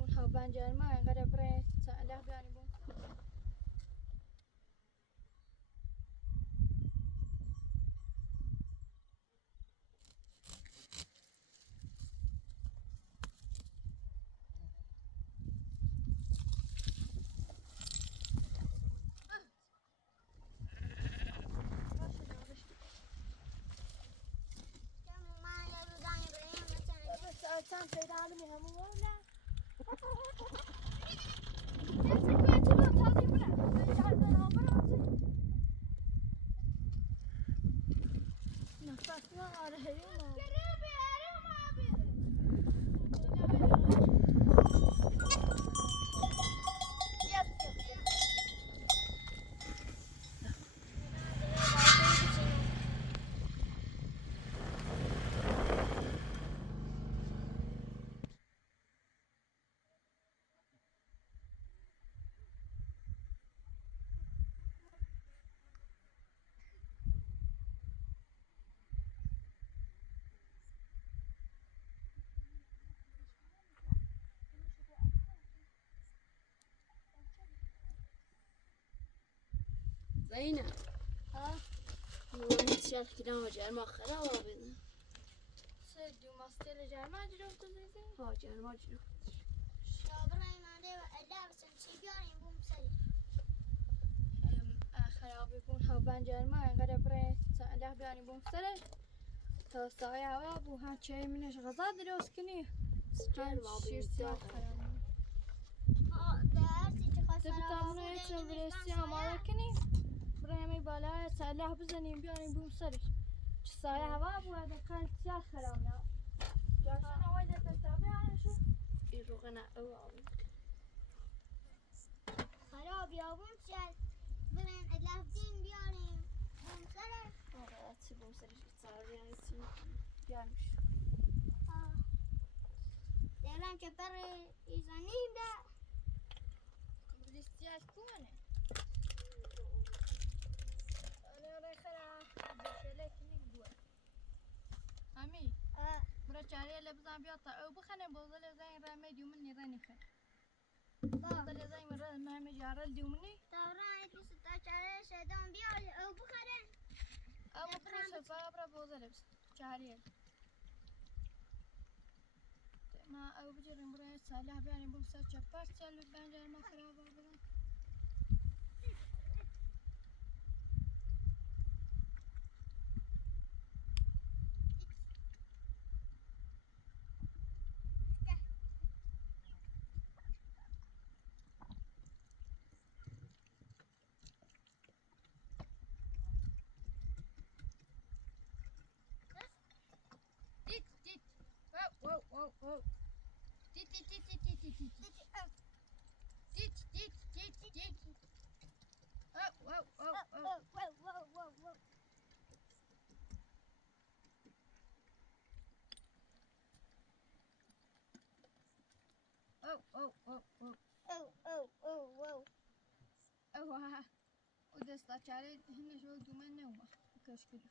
بوون هاوبانجارمان غەرە بڕێ لە بیانی بوون Sen feydalı mı hem öyle? Neyse kötü mü tadı bırak. Ben yerden alırım. Nefesini arıyorum. Geliyor bir arıyorum abi. Yap. زينب ها؟ نواني تشارك كده وجعل مؤخرا وابد سدي وماستيل جامعة جربت زيزي؟ ها جعل ما جرو شابرای ماده و الا بسن چی بیاریم بوم سری خرابی بوون هاوبانجارمان غەرە بڕێ لە بیانی بوون سەرە تا ساعی هوا بوو هەم چای منش غەزا دروستکردنی جعل ما بيدا درسی چه خواست دەبتامونە هێچە برێستی ئامادەکردنی بڕێمەی بالا لە بزەنیم بیانیم بوون سەرش چ سایە هەوا بوو هەدەکان سیار خەرامنا جاکسن ئەوەی دەتەتابیانشو يروغنا او عابد خراب یا بوم شد برین الا دین بیاریم بوم سری هذا تبون سرش تصار يعني تسمع يامش دیرم که بر ایزانیم ده بلیستیاش کومنه أنا رايح بشلكني بوا أمي برا شاري اللي بزعم بيطلع أو بخنا بوصل زي رامي ديو مني راني خن بوصل زي مرة ما هم جارل ديو مني دوران که ستا چاره شدم بیار او بخره أو برا شفا برا بوصل بس شاري ما أو بجري مرة سالها بيعني بوصل شفاش سالو بانجر ما خرابة برا Whoa. Dit. Oh. Oh. ودست چاره هنه شو دومن نوما کشکلو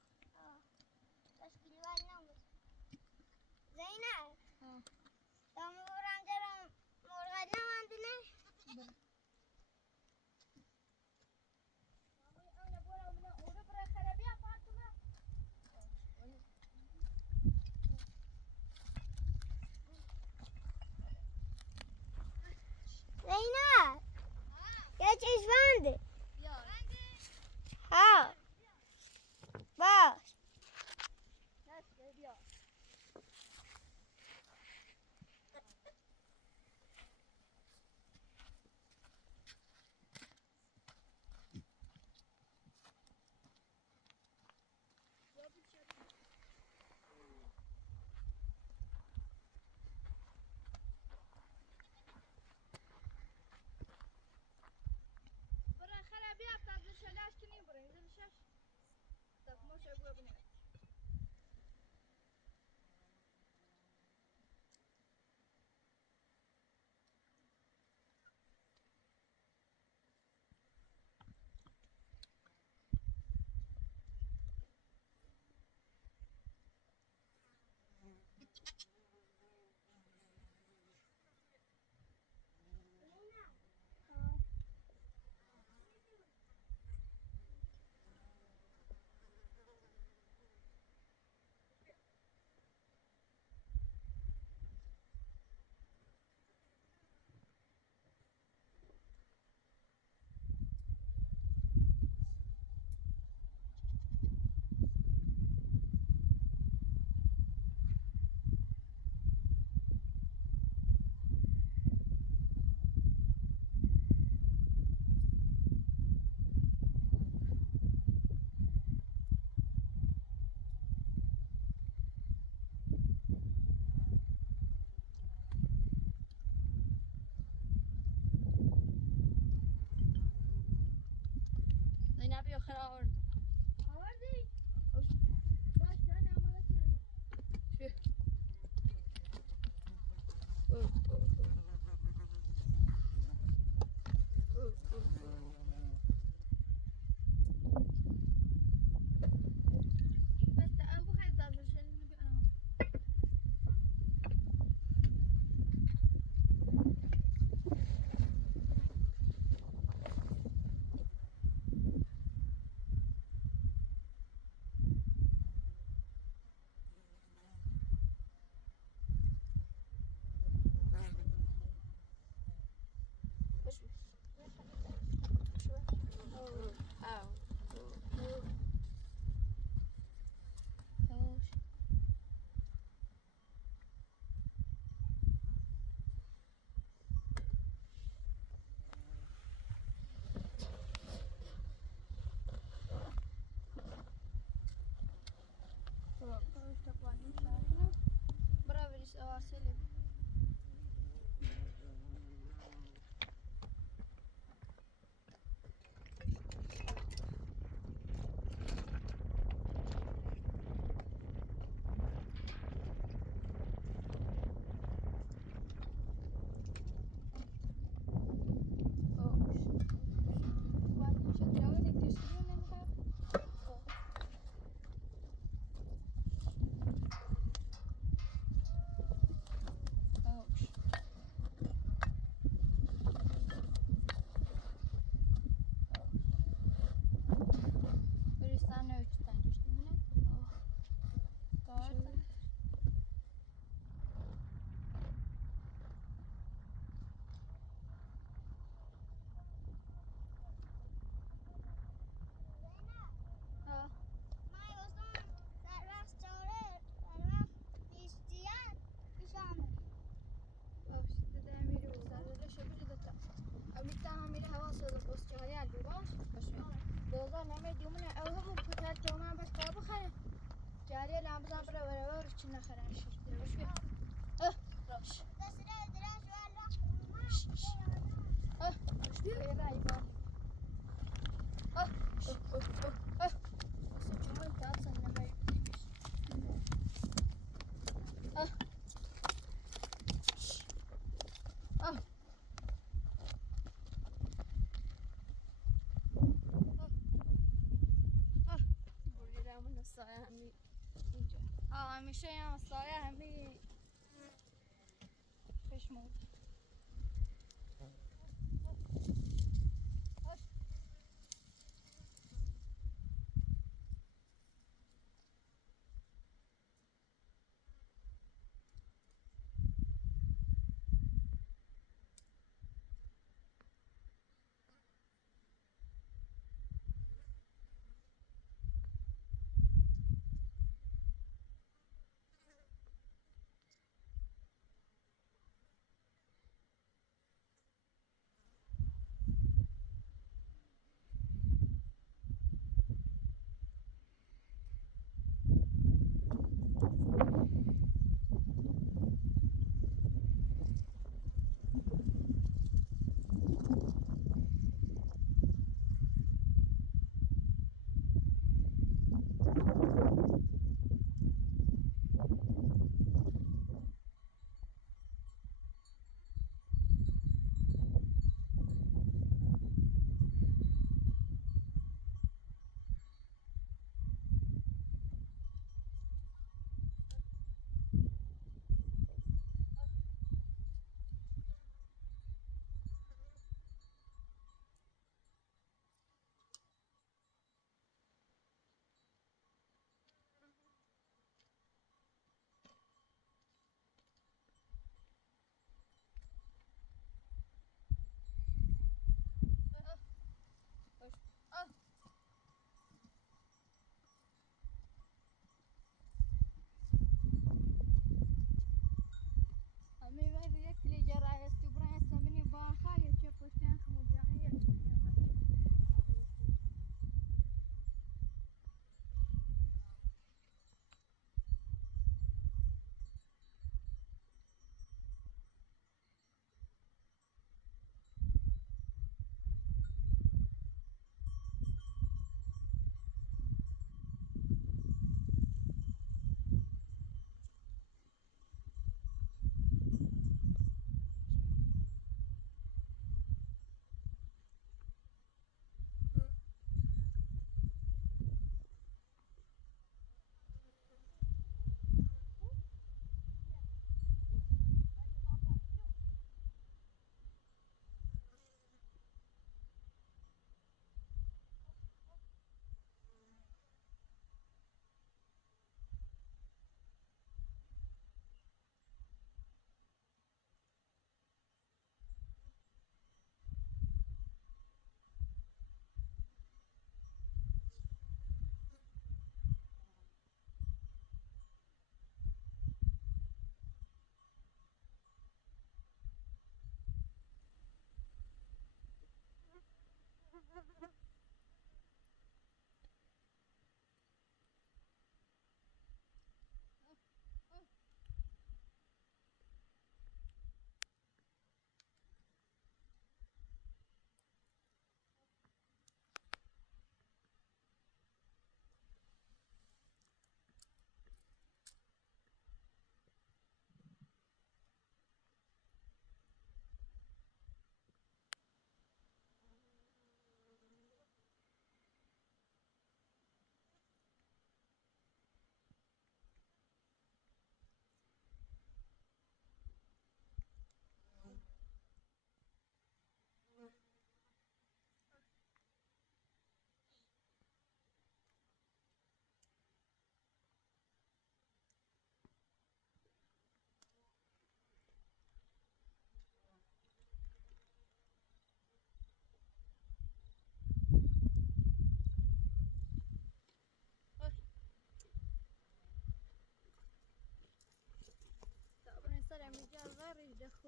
تشکیل ور نمود زینب دامورم درم مرغد نماندنه زینب یه چیز بنده ها باش آورد. آوردی؟ باش من عملت نمی. بس ابو خیلی زبر شدی نبی. Bravo, isso é o célebre. جاري لا بزن برا ورا ورا خران شرطي وش في روش وش في راي بقى بس جمعة تاصل نبي همیشه هم سایه همی پشمون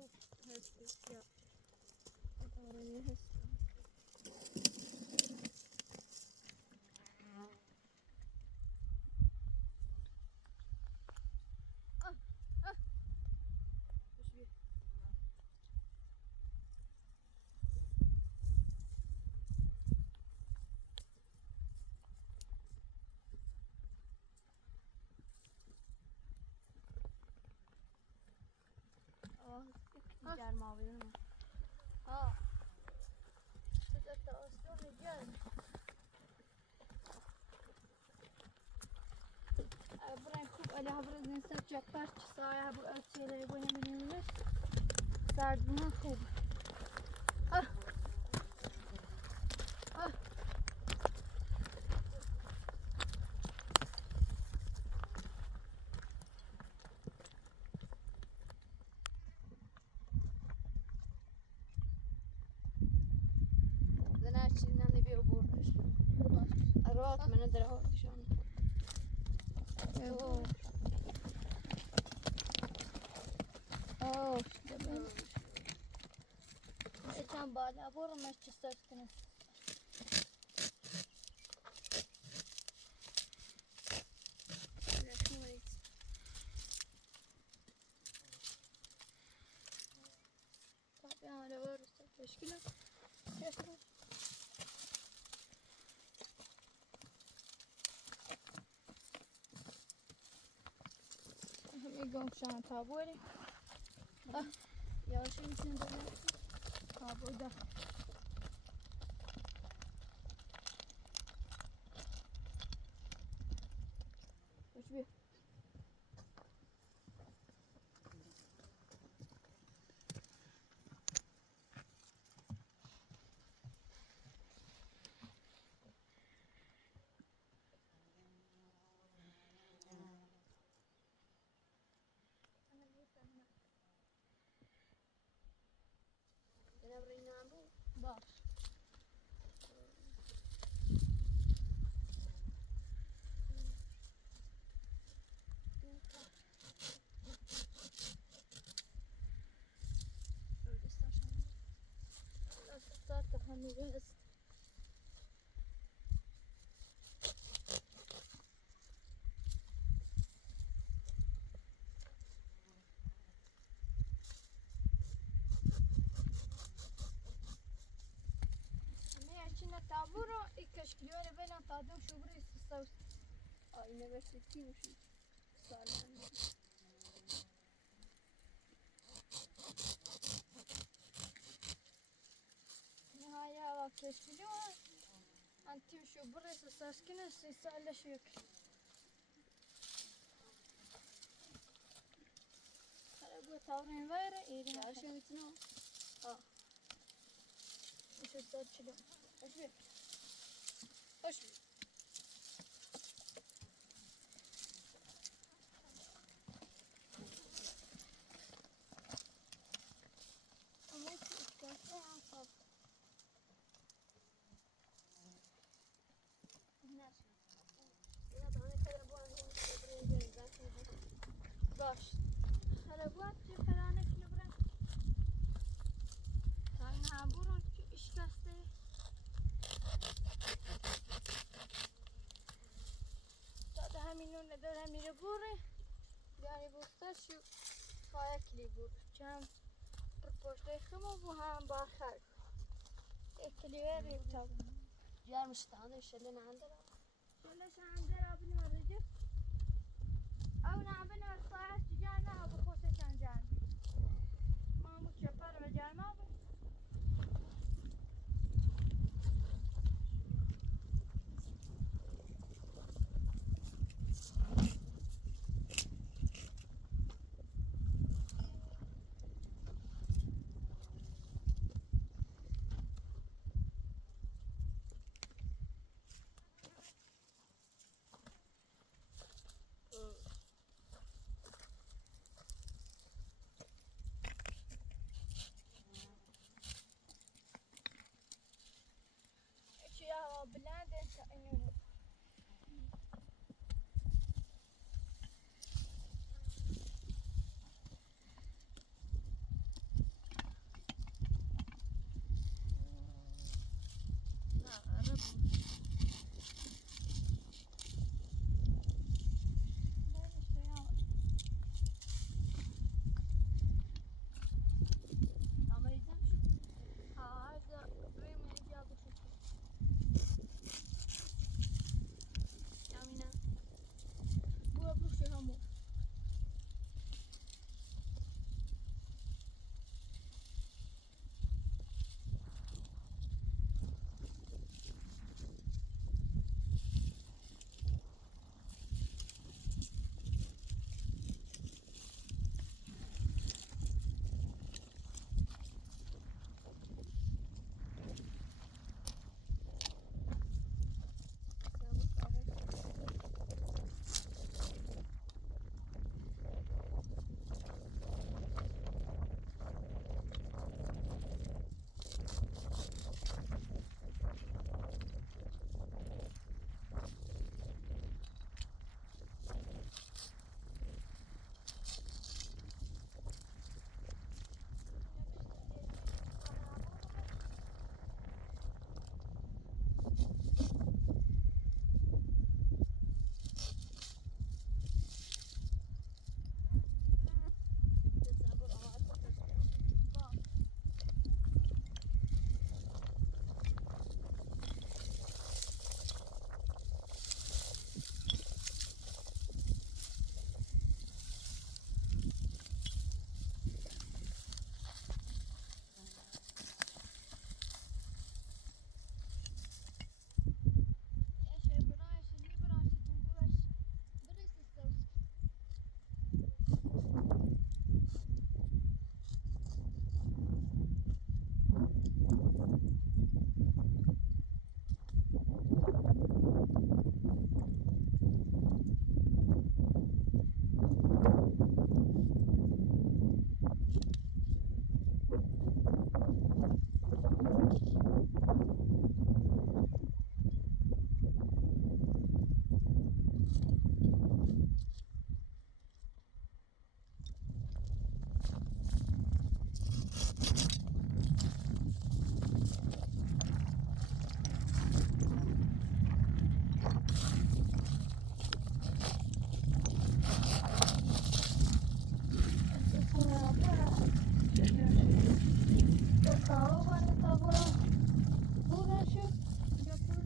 خوب هستی یا آره هست. گرم آویدن ها بذار تا آسون گرم برای خوب اله برای زنسر جپر چه سایه برای اتیله بونه منیمش سردونه خوب رات من در آوردشان چند بالا برو مشت سرس کنه طب يعني ورث مشكلة شكرا هم يقوم شان طابوري یا شو میتونیم بزنیم طابور ده وش بيه نبرينا عم بو باش صار تحمل بس طابورو الكشكليوري بين طادون شبري الصوص اینه بس کی وشی سالان نهاية كشكليوري انتي شبري الصوص كنا سيسال شيك هلا طاورين غير ايدي یا شو میتونم ايش صار كذا ايش بيه ايش باش خرابات فرانك نبرا كان عبورون ايش كاسته بعد همینون ندار همین بوره یعنی بوستاش شو خواهد کلی بور چم پشته خمو بو هم با خرک اکلی وری تاب جار مشتانه شلن عندنا شلش عندنا بنور رجف او نعبنور صاحب جانا بخوصة كان جانبي ما متشفر مجال ما بي تاو کنه تا برو برو شد یا برو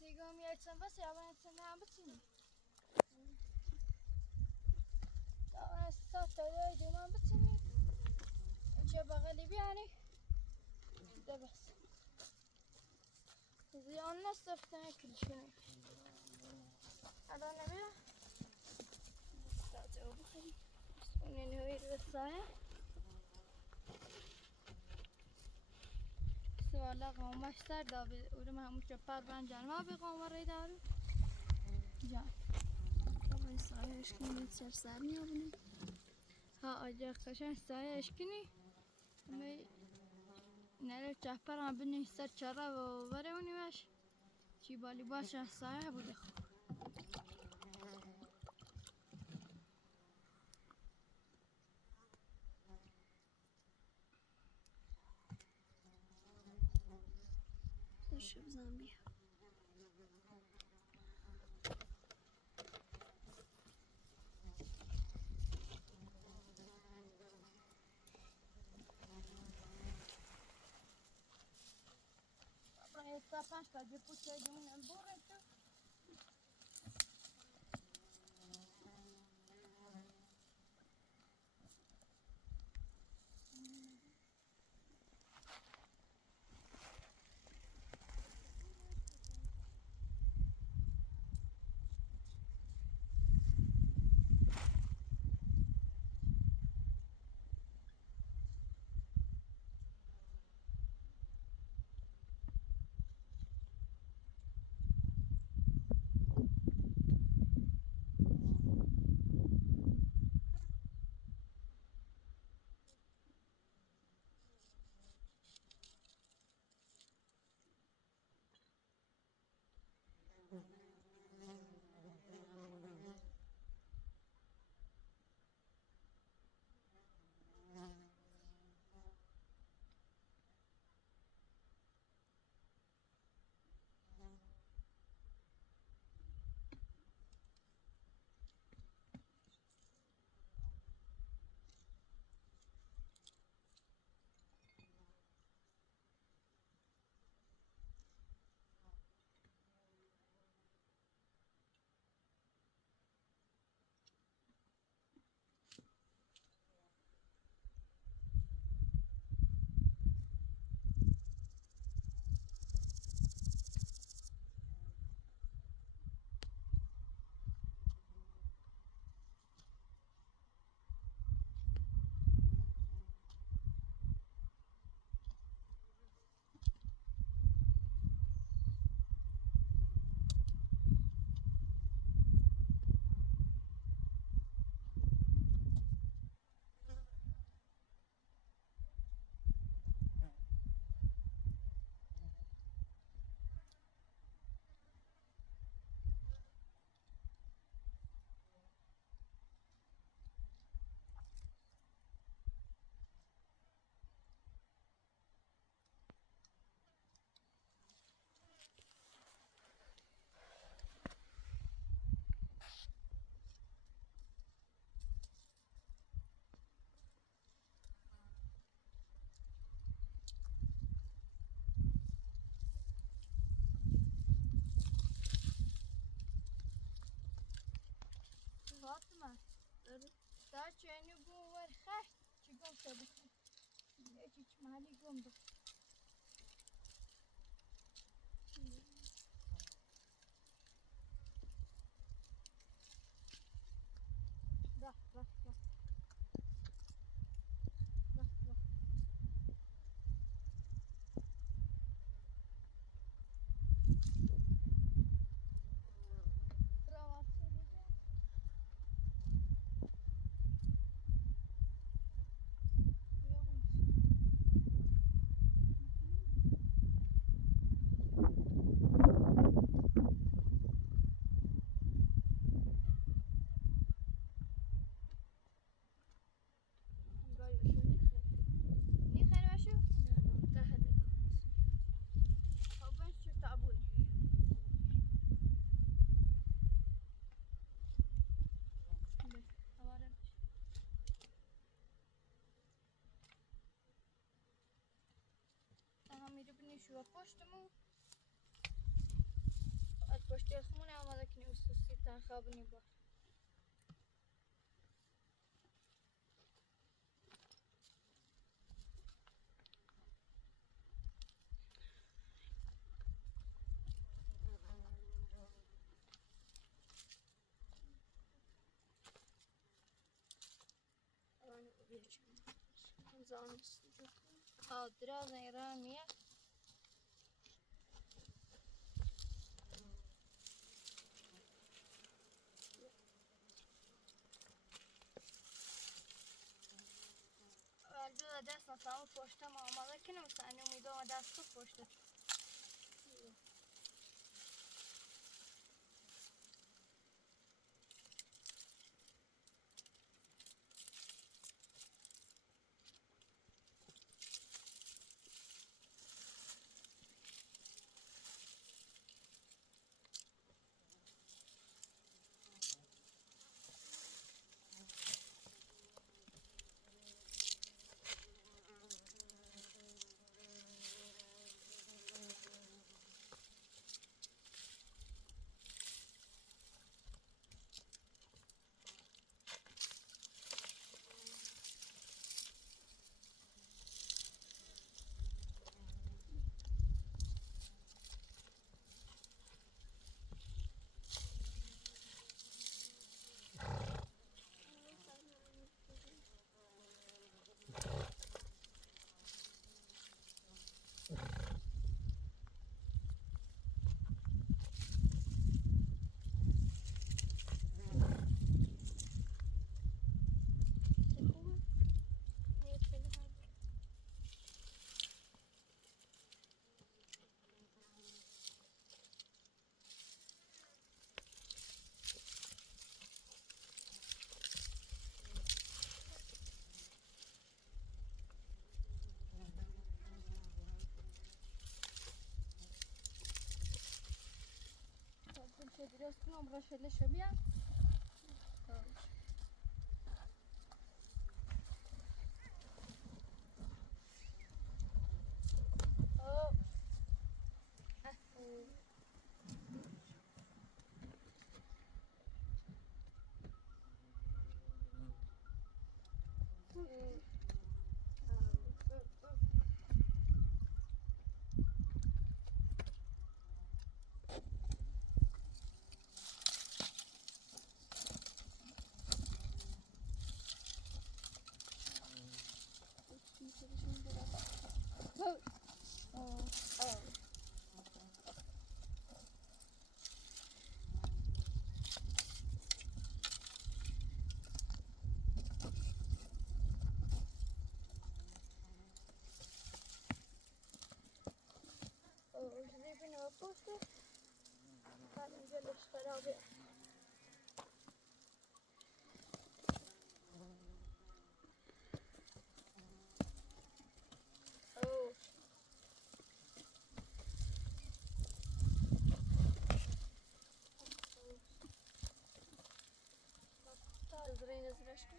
دیگه یک بس یا باید سنده هم بچینی تا ساعت داره دیگه هم بچینی چه بغلی بیانی ده بس زیان نستفتن کلشونه الان نبیا ساعت او بخیری اونی نوید رسایه سوالا قومش سر دابی او همون چپر برن جانما بی قوم رای دارو جان بابای سایش کنید سر سر میابونیم ها آجا قشن سایش کنی می نره چپر هم بینی سر چرا و بره اونیوش چی بالی باشه سایه بوده خوب شب زنبیه Esta pasta de pucha de un hamburguesa. شأنه قوم ورخه چی قوم شده چی محلی قوم بخ ده ده ده شو پشتمو از پشتی خمونه آمده کنی اصوصی تا خوابونی با دراز ایرانیه البته دست نسامو پشتم آماده کنم و سانی امیدوارم دست تو پشته Biraz sonra uğraşıyla şöyle ya. После там делаешь шарабы. Зрение зрачка.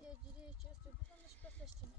Я дирече دستش چینه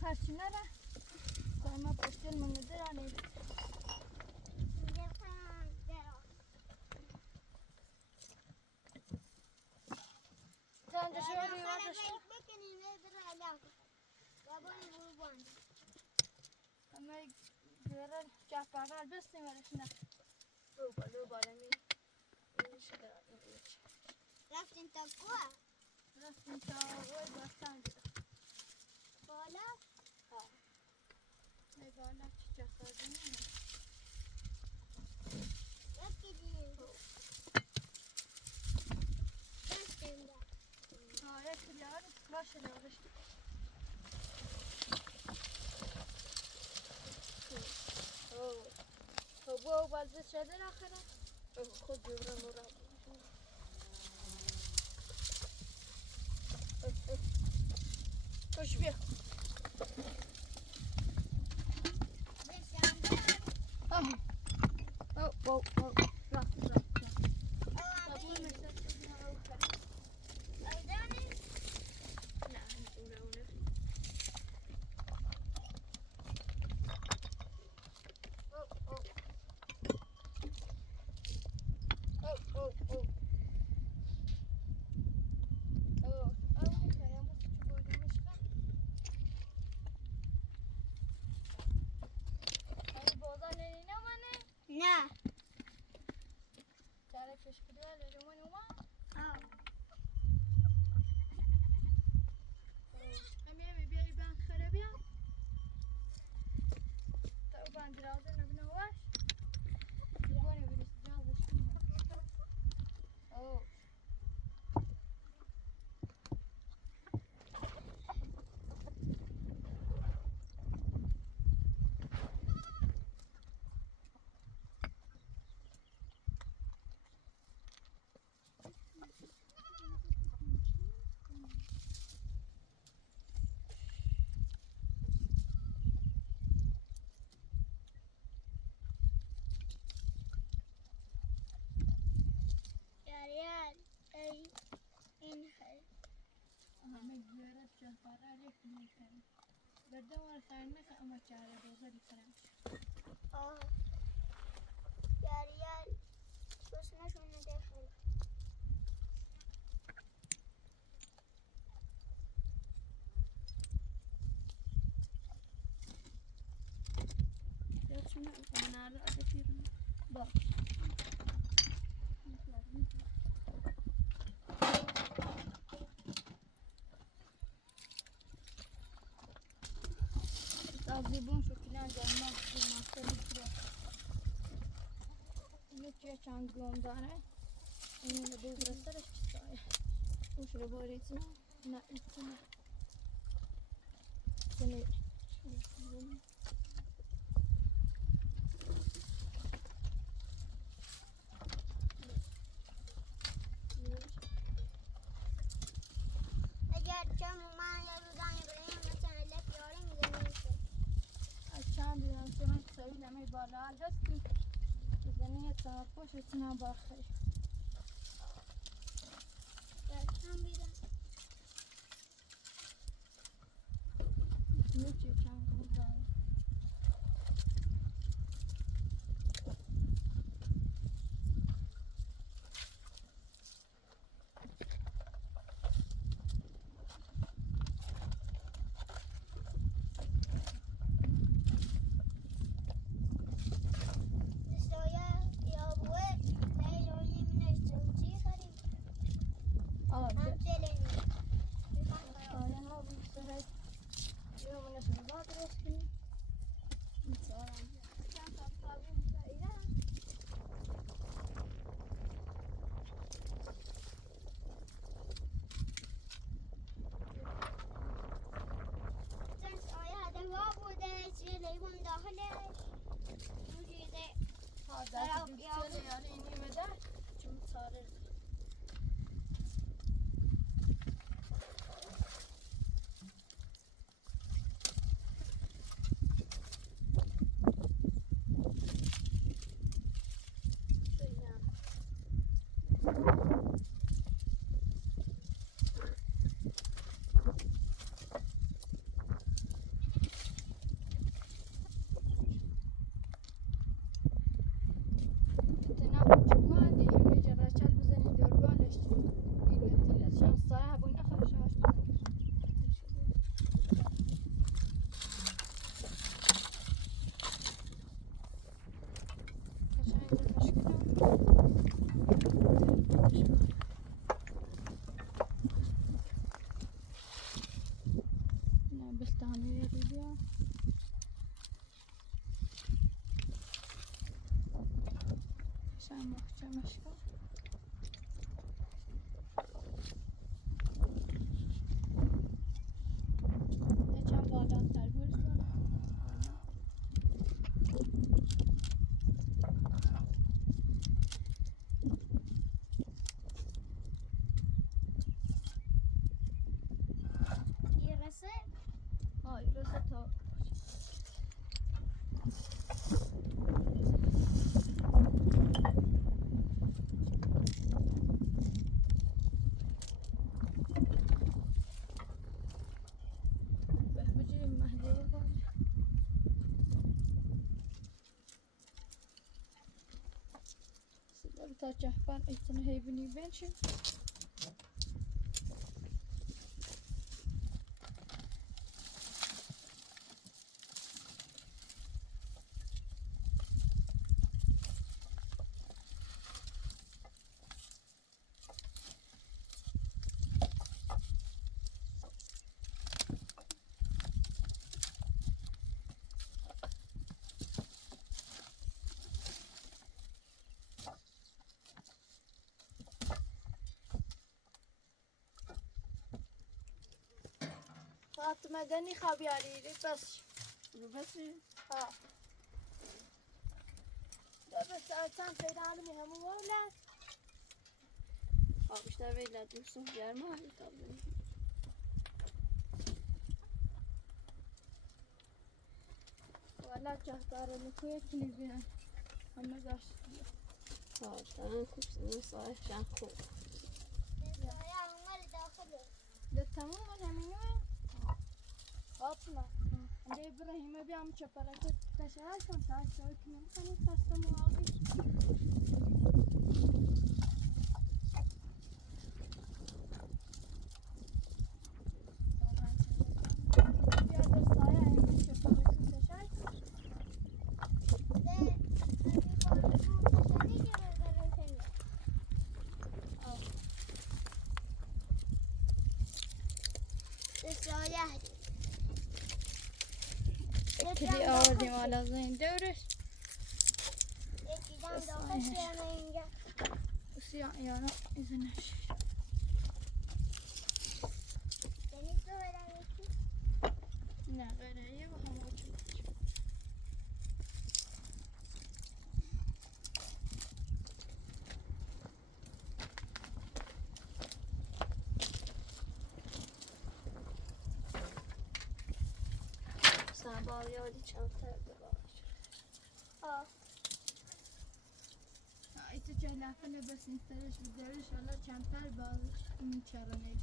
خرچی نره تا ما پشتل من درانه تانجا شوری واسه اما گرر جا پاگال بس نمیرش نه لو بالا می این شده این رفتین تا کوه رفتیم تا روی باستان بالا نه بالا چی چه یکی دیگه دستیم ده آره کلیار باشه لارش بو بالبس شده آخره خود جبران مراد خوش بیا بشم رفت قبول مثل ایدانی نه اونه نه یاریان ای این هر یاریان چشمشون ندخل Gerçekten onları atıyorum. Bak. Zibun şekillen gelmez bir mahsulü. Yetçe çangım dare. Onun da bu burası da çıkıyor. Hoş bir boyutuna. Ne içine. Seni اگر چه من یه روزانی بریم مثلا لک یاری میگه açan bir sonra söylemeyi bana alhastin. Bizden ta poşetine bakır. Gerçekten bir Ne çeken burada. Ayağına bir sıra yumunu Sen bakacağım aşkım. Geçen bağlantılar görürüz. Yarası. Hayır, orası ta. Behbeciğim mahalleye var. Sizler ta cahban etini heybini ben şimdi. فاطمة دني خابي علي بس بس ها لا بس أتان في العالم هم ولا işte böyle dursun gelme hali tabii. ولا جهدار الكويت نبينا هم داش Tamam kursun sahip can ku. Ya onlar dahil. ده تمام همینه فاطمة عند إبراهيم بيعمل شبركة تشعل كم ساعة شوي كنا مخني خاصة مواضيع يا دستايا هيمن شبركة تشعل كذي أودي ولا زين دورش بس يا أنا إذا نش لا غير هي وهم Sen bağlayamadı çantaya var. إذا جاي لافنا بس نسترش بدرش ولا كانتر بالش من شرني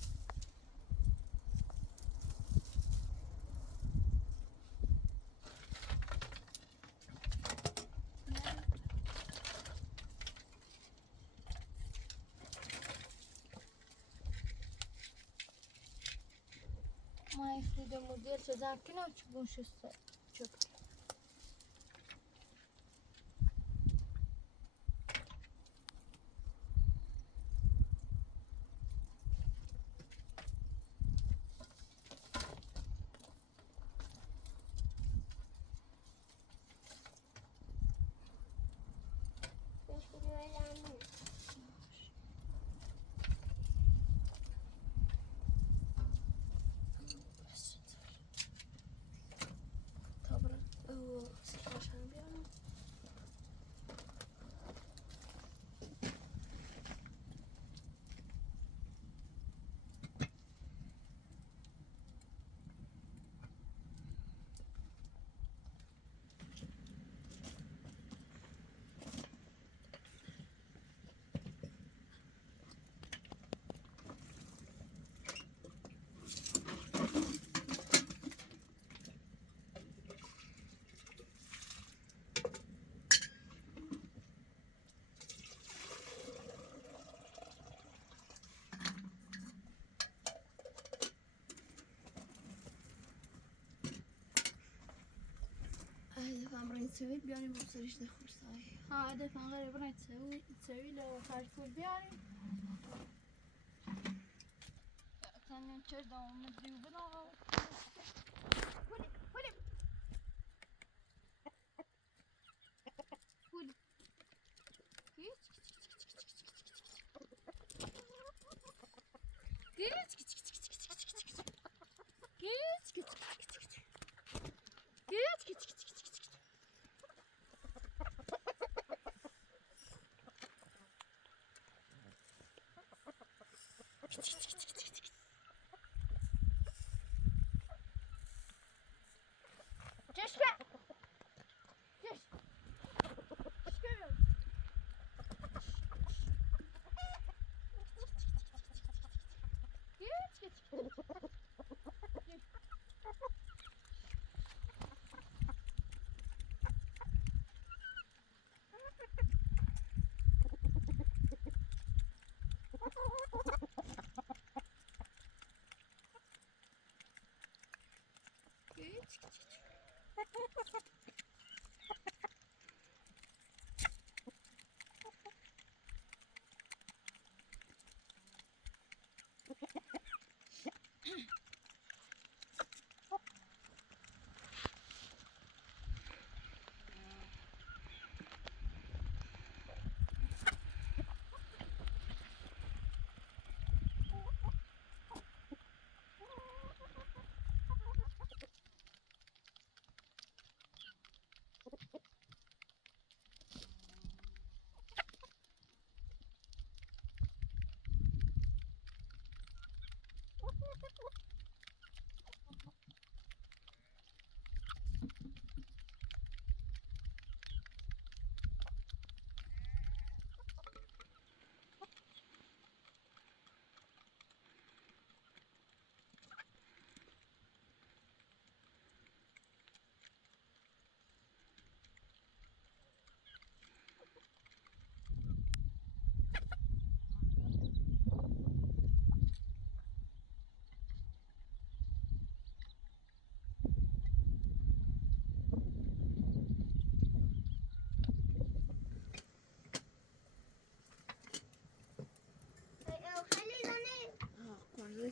ما يفيد المدير تذاكرنا وتشوفون شو شوف Tabra. Sıklaşan bir an. هدف أمرين سويت بيعني بوصلش دخل صحيح. ها هدف أنا غير بنا تسوي له خارج بيعني كان نشرده ومدري وبنا ولي ولي ولي هيك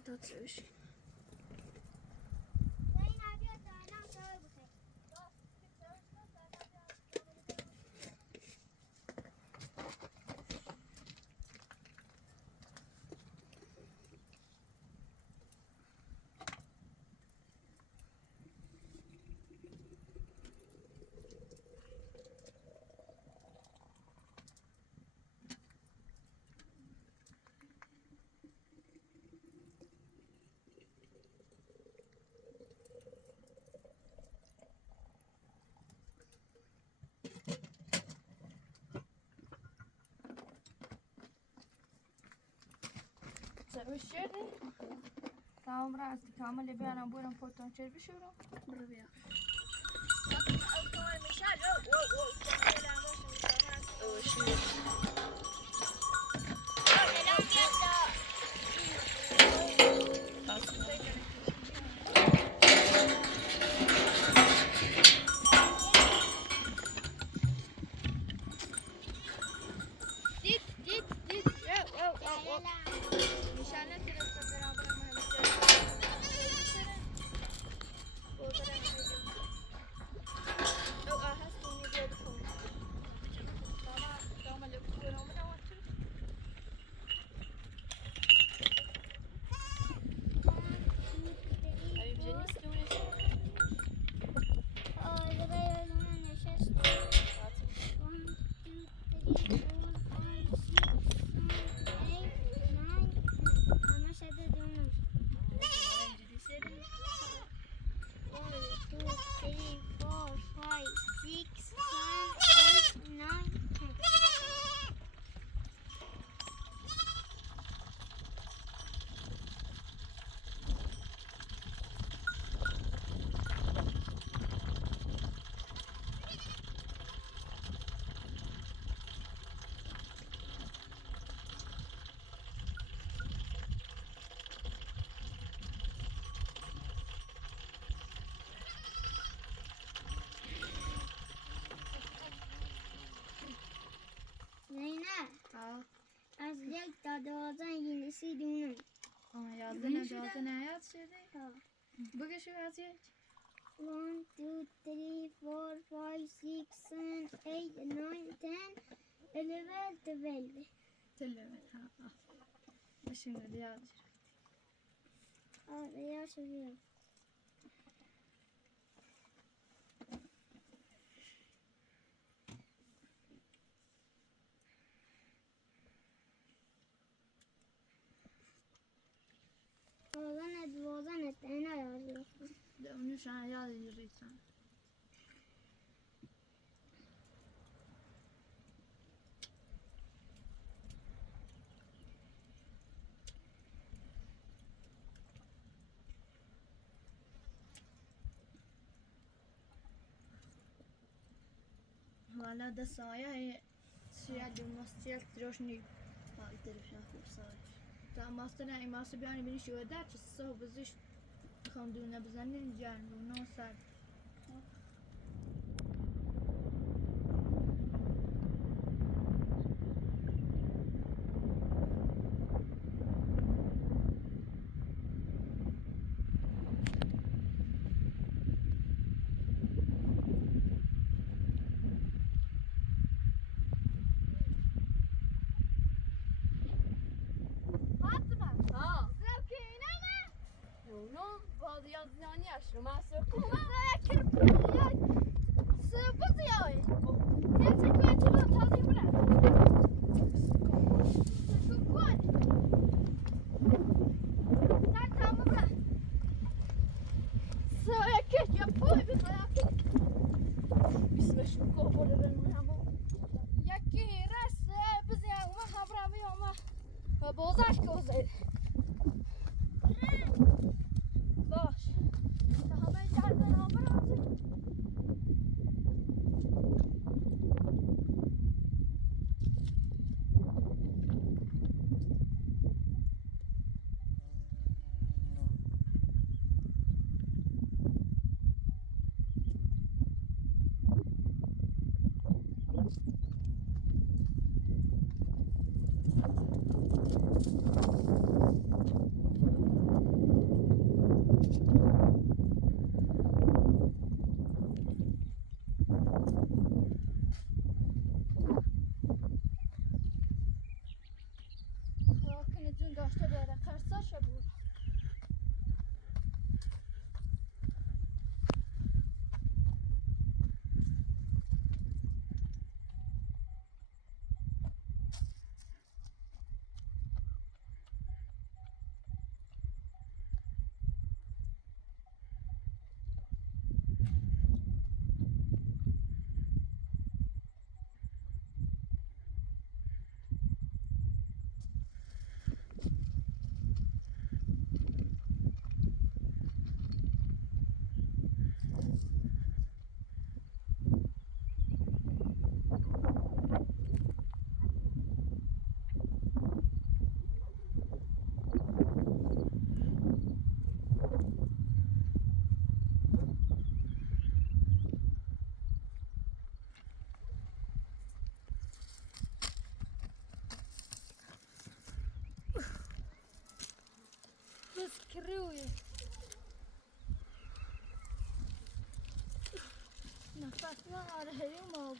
تاتش بشيرني تمام راسي كامل اللي بينا بورم فوتون شير بشورو بربيع از یک تا 12 انگلیسی دونم. یادن آیات شده؟ بگو شو از یک 1 2 3 4 5 6 7 8 9 10 11 12 تلوه ها بشین یاد آره یا شبیه وزنت اینا یاد اونش یاد ریتم حالا ده سایه شاید مستیل تروشنی باید درشن خوب سایش تا ماستر این ماست بیانی بینی شو ده چه سه بزش خام دونه بزنین جان رو نو سر شما سرکو اسمش کو بوده همو یکی راست بزیان ما خبرم یا ما بازش کوزه باش تا همه جردن ها برازی داشته بره قرصاشه بود كروي نفسنا على اليوم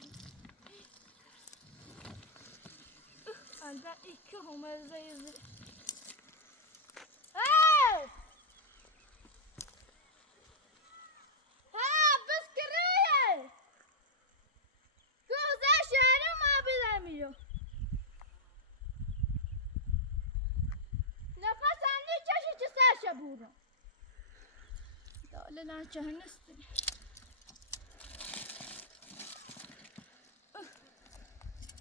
الباقي كهما زي هاي ها بس كروي كوزا شهر ما بلاميو نفس عني چشی سرش بودم داله لانچه هنستنی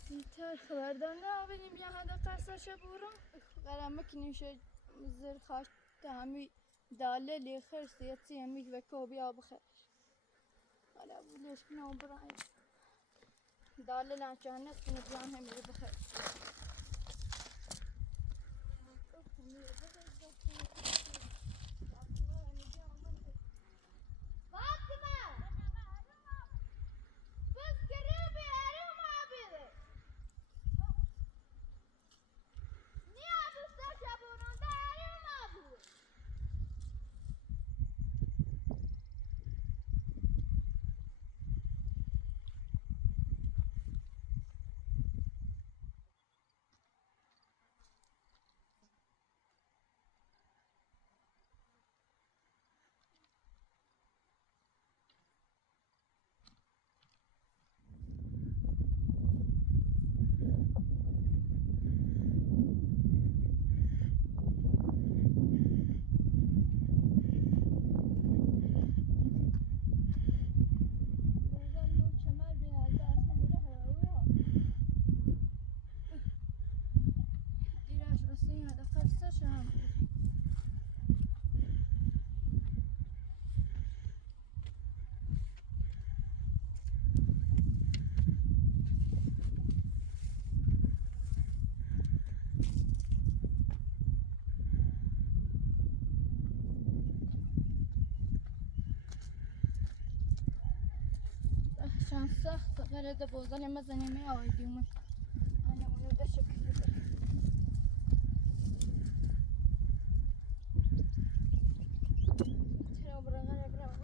زیتر خبردار نبینیم یه هده قصرش بورم قرم مکنیم شد زر خواست همی داله لی خرس یتی همی و کوبی آب خرش حالا بولیش کنم برای داله لانچه هنستنی بیان همی بخرش شام شانسه غير هذا بوزل مثلا ما يعودي أنا أريد شكل ترى برا غير برا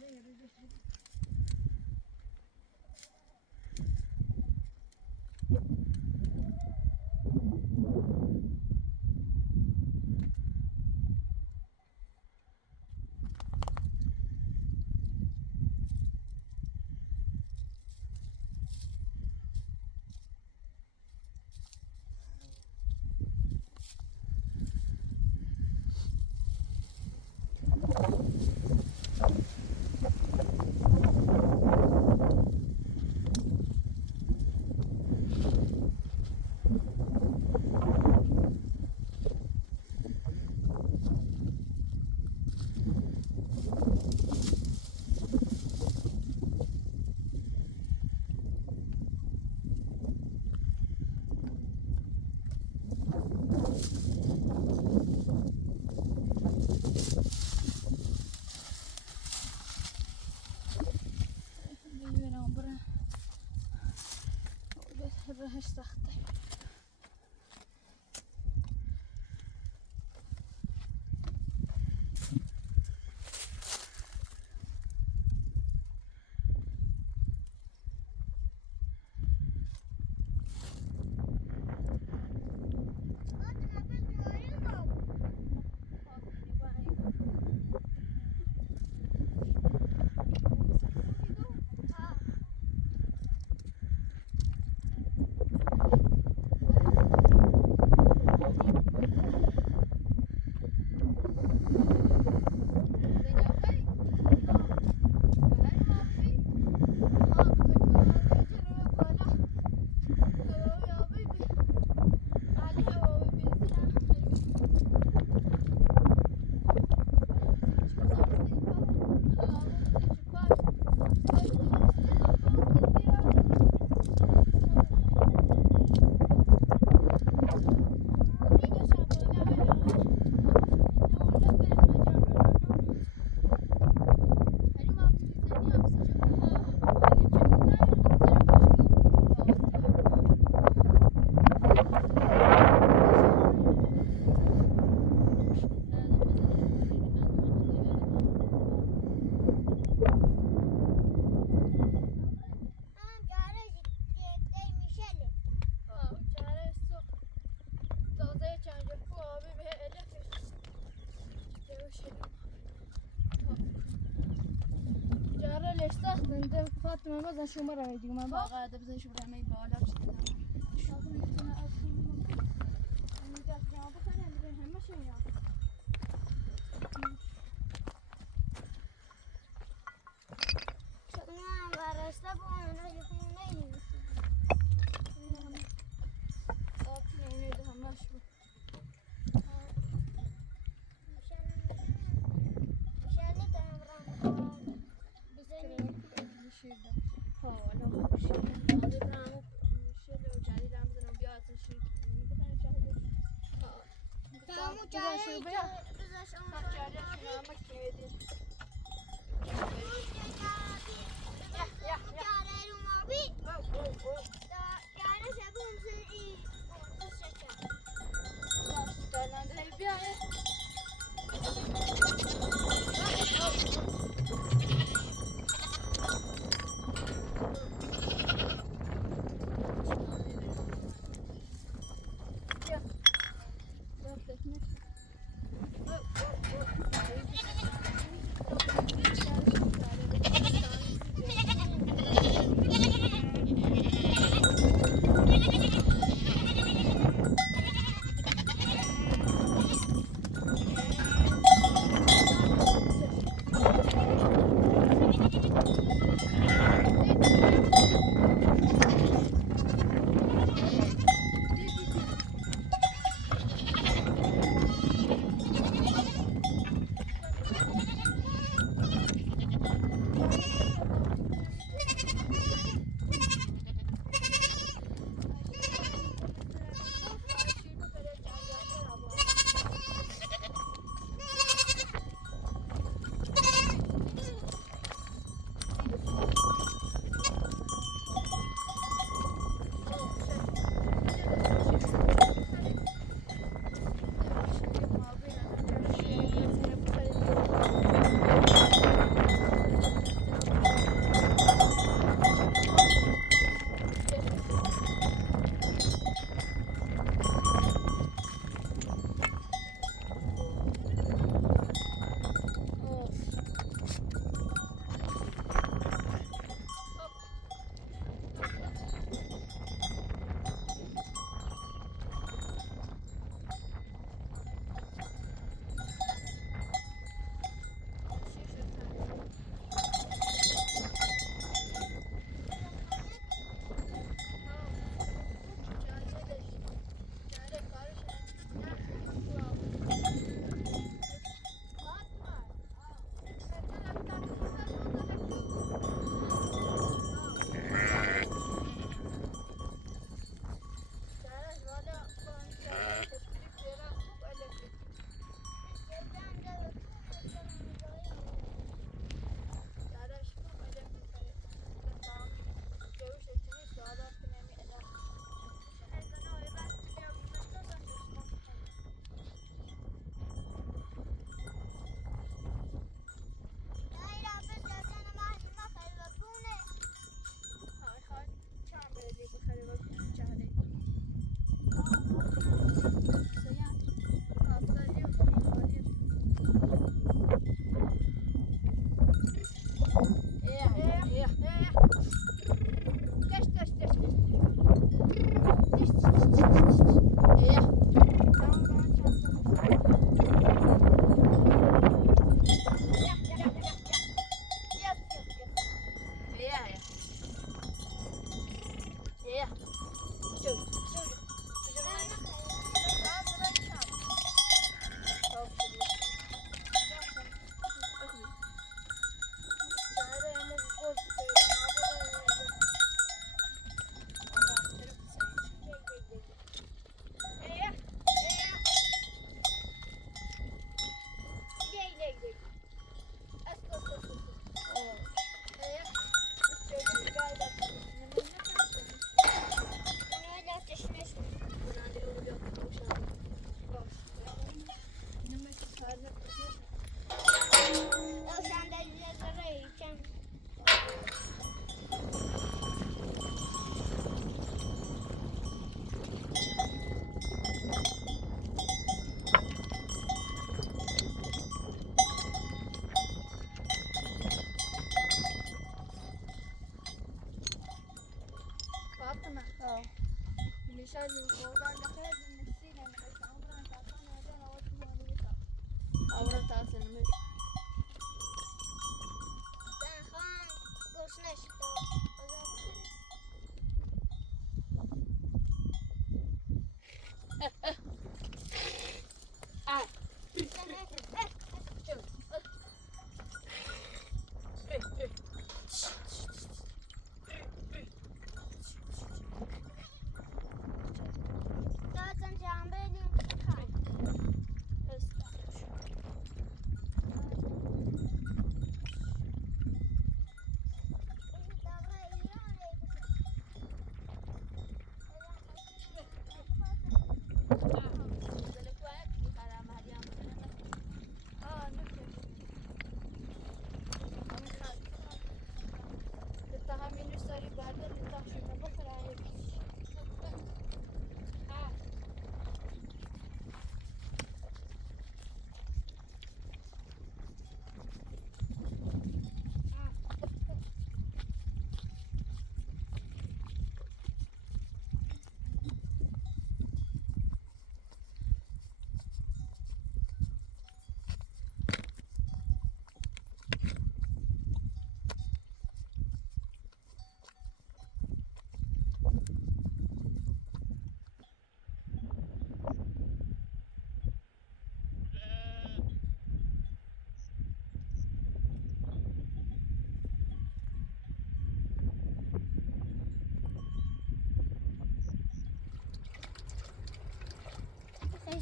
بالي راهش سخته جاره ليش سخت انت فاطمه مثلا شو مره يجي ما بقى باقا ده بزن شو برهمي بالا بشتنا شاطر يمكن اكون انا جات جواب كان اللي هم شيء يا شكلنا برسته بونه يكون نيجي طب يعني ده هم شو مشان كان بزني شيء ده ها ولا شيء هذا برامو شيء لو جاري دام زنا بيات شيء بخير شاهد تامو جاري بزاش اون جاره شو ما كيدي جاري ما بي جاري شبون زي استنى هي بيها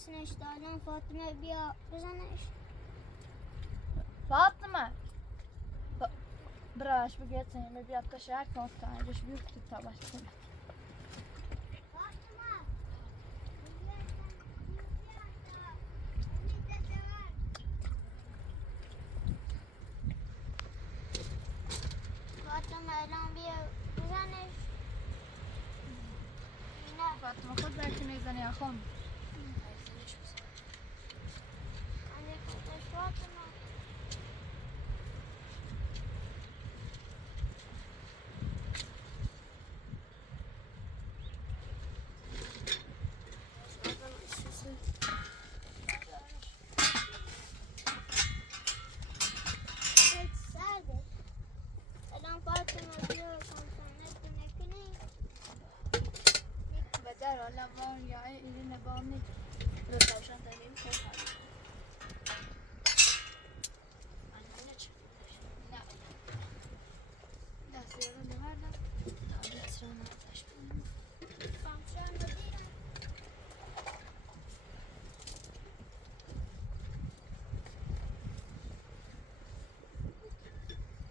دستش دادم فاطمه بیا بزنش. فاطمه براش بگید سنیم بیاد تا شهر کنم تا اینجاش بیفتی تا باشتیم. فاطمه الان بیا بزنش. نه فاطمه خود برکی میزنی اخوام. اگه خودش فاطمه بدر ولا وان یا ایلی نبانی. لو تاوشان تنیم خوب حالی. آنها چی؟ نه. دستی رو نمی‌دم. دست رو ناتش بیم. فامشان بگیرم.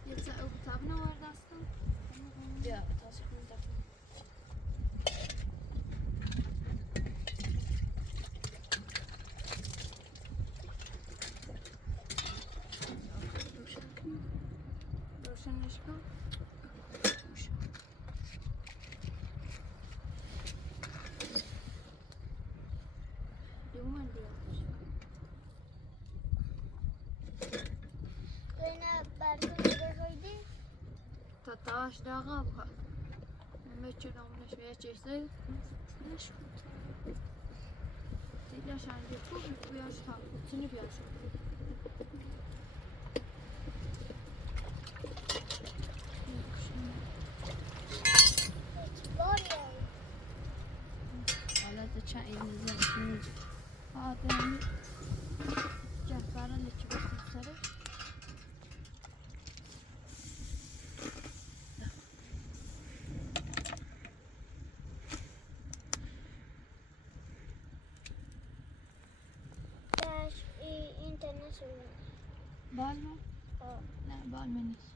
یه چه او کتاب نوارد هستم. بیا تاس کنیم دفعه. روشنش کن. دیومن بیاد. Zeynep Berk'in koydu. تا تاش داغا بخواد. نمی‌چونم نشویه چیزی. نشود. دیگه شنجه تو بیاش تا. چنی بیاش. Var ya. حالا تو چه این نزدی؟ آدمی جفره لیچی بسید سره. Daş internet sorunu. بال ما؟ آه. نه بال من نیست.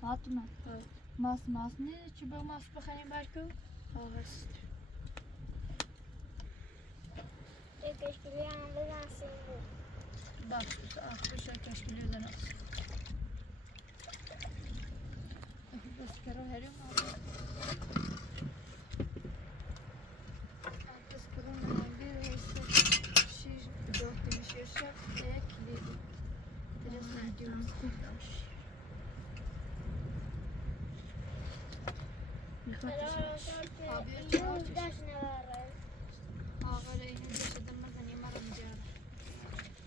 فاطمه ماس نیست چی با ماس بخریم برکو؟ هست. Teşekkürler anladan seni. باش آخرش کشکلی زن است. بس کرو هریم آب. بس کرو نمی‌بی است. شیر دوستی میشه شب یک لیدی. درست ندیوم. Daş ne var? آقا اینو دست دم مزنی مرا می‌جاره.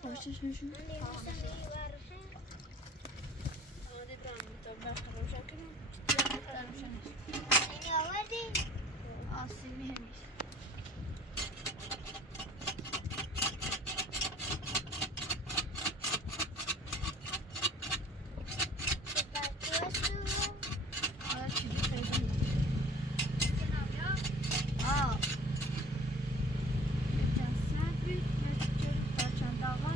آشش نشون. Anne sen iyi var. آده برام تو بخیر روشن کنم. روشنش. Seni avardın. آسیمی همیشه. حالا چیزی پیدا آه یکم سرد بید یکم تا چند آقا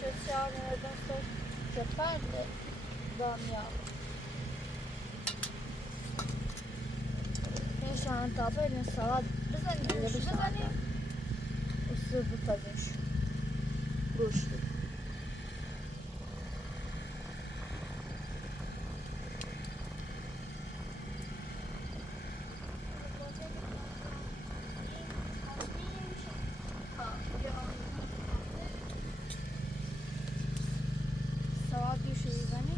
شد شعر دست شفرد دامیاب نشان تابع للصلاة بزني وصير بطلش روشي سواد يشوي بني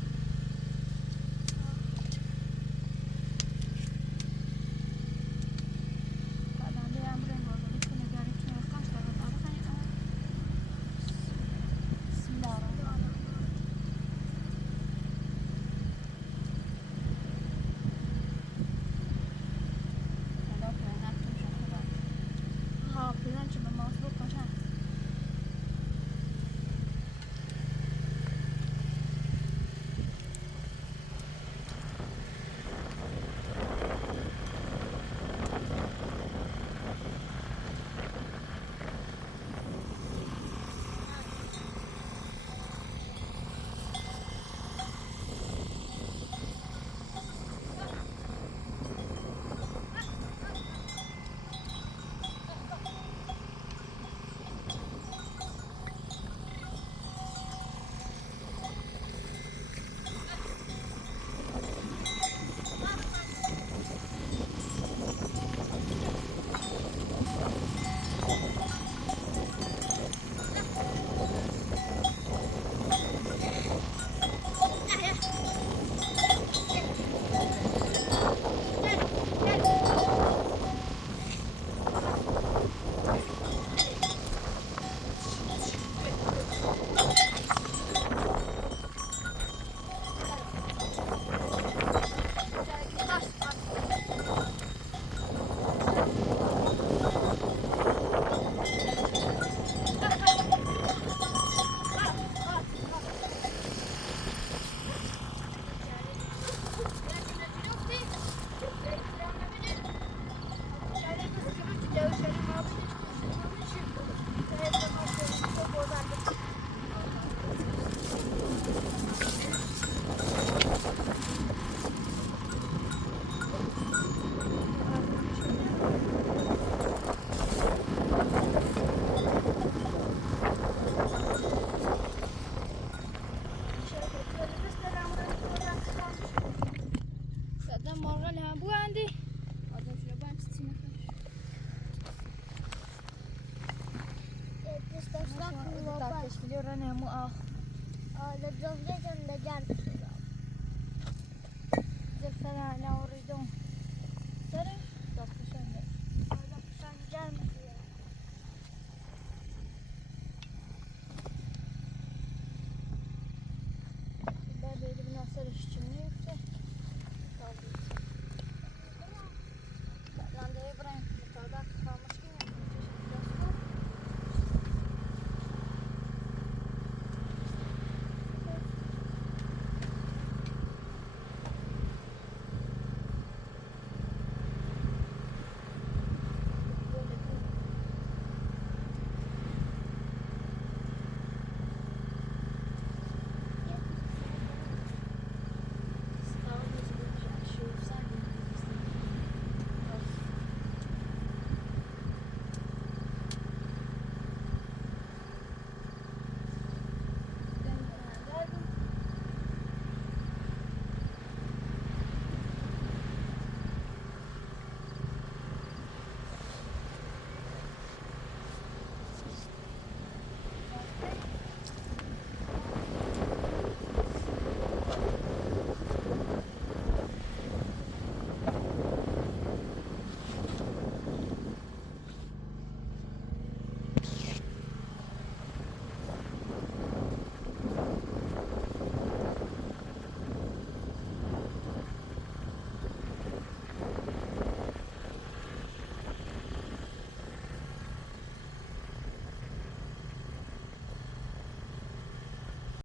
مرغل هم بو عندي هذا شو لبان تسينا تستشرق تشكيلي رانا مو